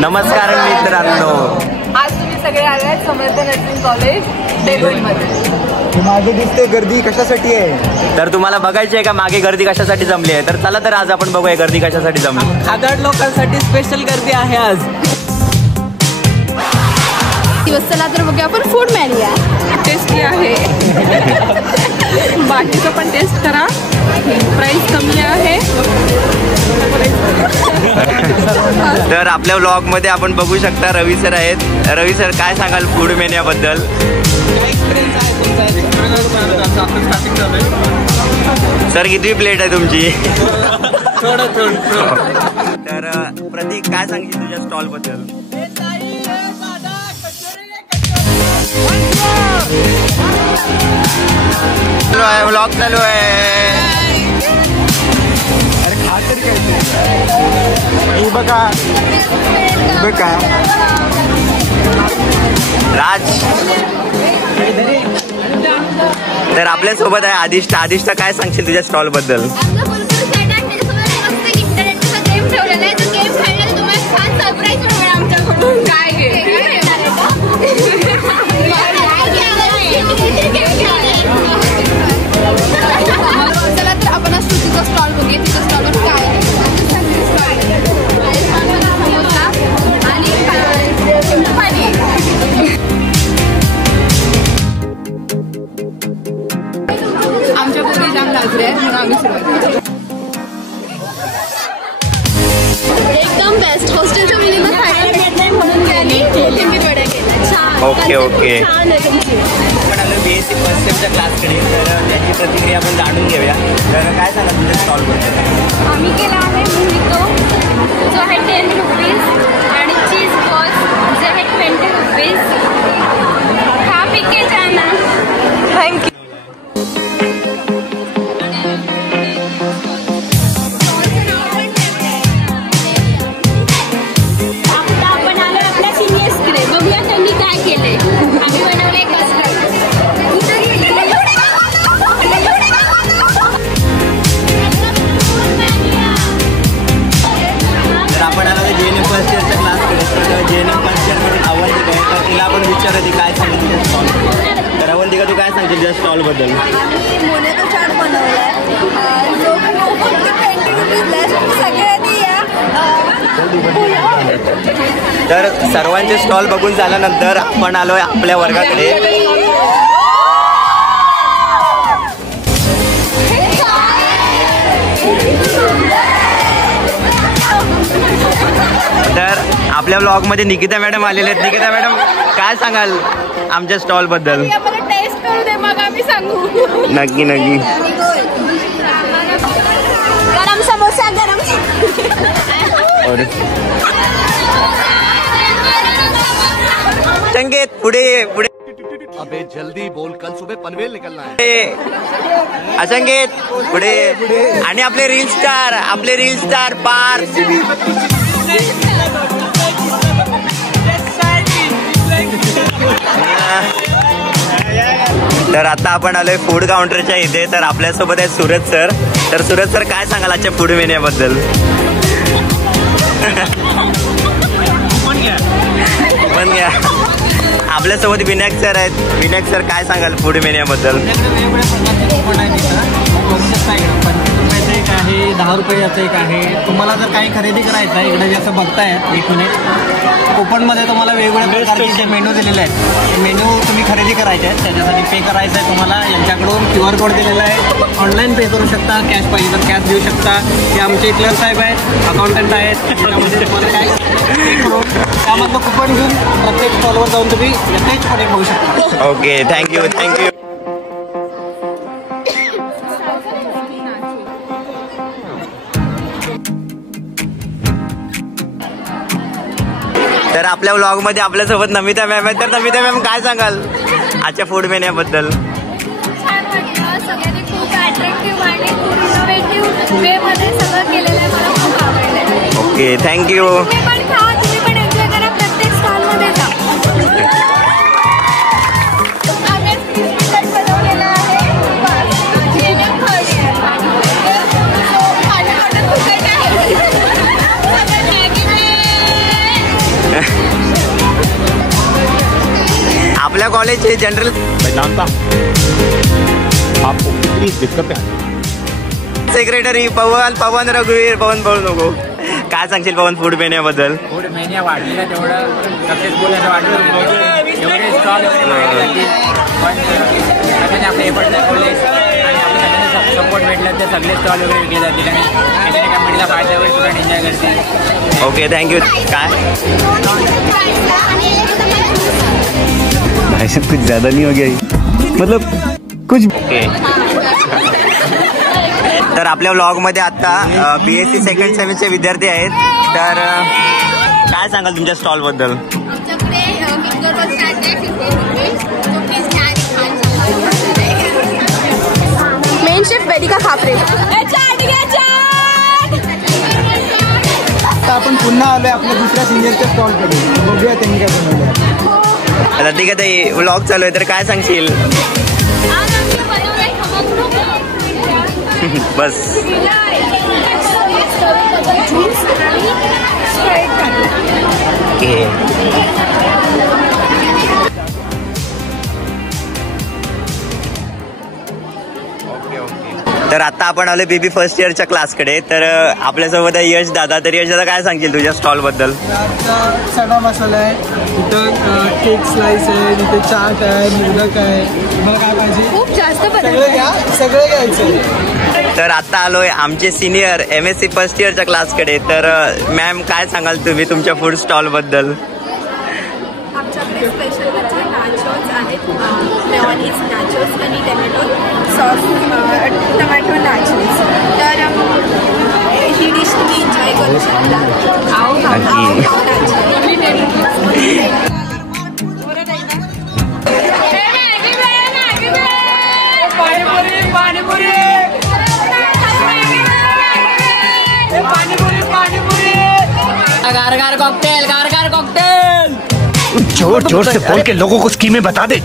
नमस्कार मित्रांनो, आज तुम्ही सगळे आले आहेत समर्थ नर्सिंग कॉलेज डेव्हिडमध्ये. मागे दिसते गर्दी कशासाठी आहे? तर तुम्हाला बघायची आहे का मागे गर्दी कशासाठी जमली आहे? तर चला तर आज आपण बघूया गर्दी कशासाठी जमली. खादाड लोकांसाठी स्पेशल गर्दी आहे आज. दिवस चला तर बघूया आपण फूड मेन्यू टेस्टी आहे. बाकीचं पण टेस्ट करा, प्राइस कमी आहे. तर आपल्या व्लॉग मध्ये आपण बघू शकता रवी सर आहेत. रवी सर, काय सांगाल फूड मेन्यूबद्दल? सर किती प्लेट आहे तुमची? तर प्रतीक, काय सांगशील तुझ्या स्टॉल बद्दल? व्लॉग चालू आहे. अरे खा तरी काय बघा बघा राज. तर आपल्या सोबत आहे आदिष्ट. आदिष्ट, काय सांगशील तुझ्या स्टॉल बद्दल? चला तर आपण श्रुतीचा स्टॉल बघूया. तिचा स्टॉलवर काय आहे. आमच्या पूर्वी जाम लाजरे आहेत म्हणून आम्ही सुरुवात एकदम बेस्ट. हॉस्टेलच्या मुलींना खायला भेट नाही म्हणून त्यांनी कोथिंबीर वड्या केल्या. छान. Okay okay. छान आहे तुमची. आपण आलो BSc फर्स्ट सेमच्या क्लासकडे. तर त्याची प्रतिक्रिया आपण जाणून घेऊया. तर काय सांगा तुमच्या स्टॉल बद्दल? आम्ही केला आहे मोहितो, जो आहे 10 रुपीज, आणि चीज बॉल्स जे आहे 20 रुपीज. हा पिके जाना. थँक्यू. आपण आलो आपल्या सिनियर्सकडे. बघूया त्यांनी काय केलंय. आम्ही बनवलंय कस्टर्ड. तर आपण आलो JNM फर्स्ट इयरच्या क्लासकडे. तर JNM फर्स्ट इयरमध्ये अवंतिका आहे. तर तिला आपण विचारते काय सांगेल तुझ्या स्टॉल. तर अवंतिका, तू काय सांगशील तुझ्या स्टॉल बद्दल? आम्ही मोनेको चाट बनवलाय. जो फक्त 20 रुपीज सगळ्यांनी या. तर सर्वांचे स्टॉल बघून झाल्यानंतर आपण आलोय आपल्या वर्गाकडे. तर आपल्या ब्लॉग मध्ये निकिता मॅडम आलेले आहेत. निकिता मॅडम, काय सांगाल आमच्या स्टॉल बद्दल? आम्हाला टेस्ट करू दे, मग आम्ही सांगू. नक्की नक्की. गरम समोसा गरम. संकेत, पुढे पुढे. अबे जल्दी बोल, कल सुबह पनवेल निकलना है. असंकेत पुढे. आणि आपले रील स्टार पार्थ. तर आता आपण आलोय फूड काउंटरच्या इथे. तर आपल्यासोबत आहे सूरज सर. तर सूरज सर, काय सांगाल आजच्या फूड मेन्यूबद्दल? पण घ्या. आपल्यासोबत विनायक सर आहेत. विनायक सर, काय सांगाल फूड मेन्यूबद्दल? एक आहे, 10 रुपयाचं एक आहे. तुम्हाला जर काही खरेदी करायचं आहे, इकडे जसं बघताय एक मिनिट, कुपनमध्ये तुम्हाला वेगवेगळ्या प्रकारचे मेनू दिलेले आहेत. मेनू तुम्ही खरेदी करायचे आहेत, त्याच्यासाठी पे करायचं आहे तुम्हाला. यांच्याकडून QR कोड दिलेला आहे. ऑनलाईन पे करू शकता, कॅश पाहिजे तर कॅश देऊ शकता. हे आमचे क्लर्क साहेब आहेत, अकाउंटंट आहेत. त्यामध्ये तुम्हाला काय त्यामधलं कुपन घेऊन प्रत्येक स्टॉलवर जाऊन तुम्ही यथेच्छपणे खाऊ शकता. Okay, thank you thank you. तर आपल्या व्लॉग मध्ये आपल्यासोबत नमिता मॅम आहेत. तर नमिता मॅम, काय सांगाल आजच्या फूड मेन्यूबद्दल? छान वाटलं. सगळ्यांनी खूप अट्रॅक्टिव्ह आणि खूप इनोव्हेटिव्ह वे मध्ये सगळं केलेलं आहे. मला खूप आवडलं. Okay, thank you. तुम्ही पण खा, तुम्ही पण एन्जॉय करा. प्रत्येक स्टॉल मध्ये जा. आम्ही स्पेशल बनवलेलं आहे. JNM first year. माझ्या ऑर्डर कुठे आहे? कॉलेजचे जनरल मैं जानता हूं आपको कितनी दिक्कतें हैं। सेक्रेटरी पवन रघुवीर. पवन बोलू नको. काय सांगशील पवन फूड मेन्यूबद्दल? फूड मेन्यू वाढलेला तेवढं सक्सेसफुल असं वाटलं. एवढे स्टॉल वगैरे मागे जातील पण सगळ्यांनी आपले एफर्ट दाखवले आणि आपल्या सगळ्यांनी सपोर्ट भेटला तर सगळे स्टॉल वगैरे विकले जातील आणि एखाद्या कंपनीला फायदा होईल सुद्धा एन्जॉय करतील. Okay thank you. काय भाई साहब कुछ ज्यादा नहीं हो गया मतलब कुछ. तर आपल्या व्लॉगमध्ये आता BSc सेकंड सेमेस्टरचे विद्यार्थी आहेत. तर काय सांगाल तुमच्या स्टॉलबद्दल? आमच्याकडे फिंगर रोल चाट आहे 50 रुपीज. तो प्लीज घ्या आणि खान. Main chef Vedika Khapre. आता आपण पुन्हा आलोय आपल्या दुसऱ्या सिनियरच्या स्टॉलकडे. बघूया त्यांनी काय बनवलं. आता ठीक आहे ताई व्लॉग चालू आहे तर काय सांगशील? आज आम्ही बनवलंय खमंग. बस तर आता आपण आलो बीबी फर्स्ट इयरच्या क्लासकडे. तर आपल्यासोबत आहे यश दादा. तर यश दादा काय सांगशील तुझ्या स्टॉल बद्दल? चणा मसाला आहे, इथं केक स्लाइस आहे, तिथे चाट आहे, मोदक आहे. मला काय पाहिजे? खूप जास्त सगळं घ्या, सगळं घ्यायचं. तर आता आलोय आमचे सिनियर MSc फर्स्ट इयरच्या क्लासकडे. तर मॅम काय सांगाल तुम्ही तुमच्या फूड स्टॉल बद्दल? आमच्याकडे स्पेशल म्हणजे नाचोज आहेत. मेयोनीज नाचोज आणि टमॅटो सॉस टमॅटो नाचोज. तर ही डिश तुम्ही एन्जॉय करू शकता. गार कॉकटेल. जोर जोर से बोल के लोगों को स्कीमें बता दे.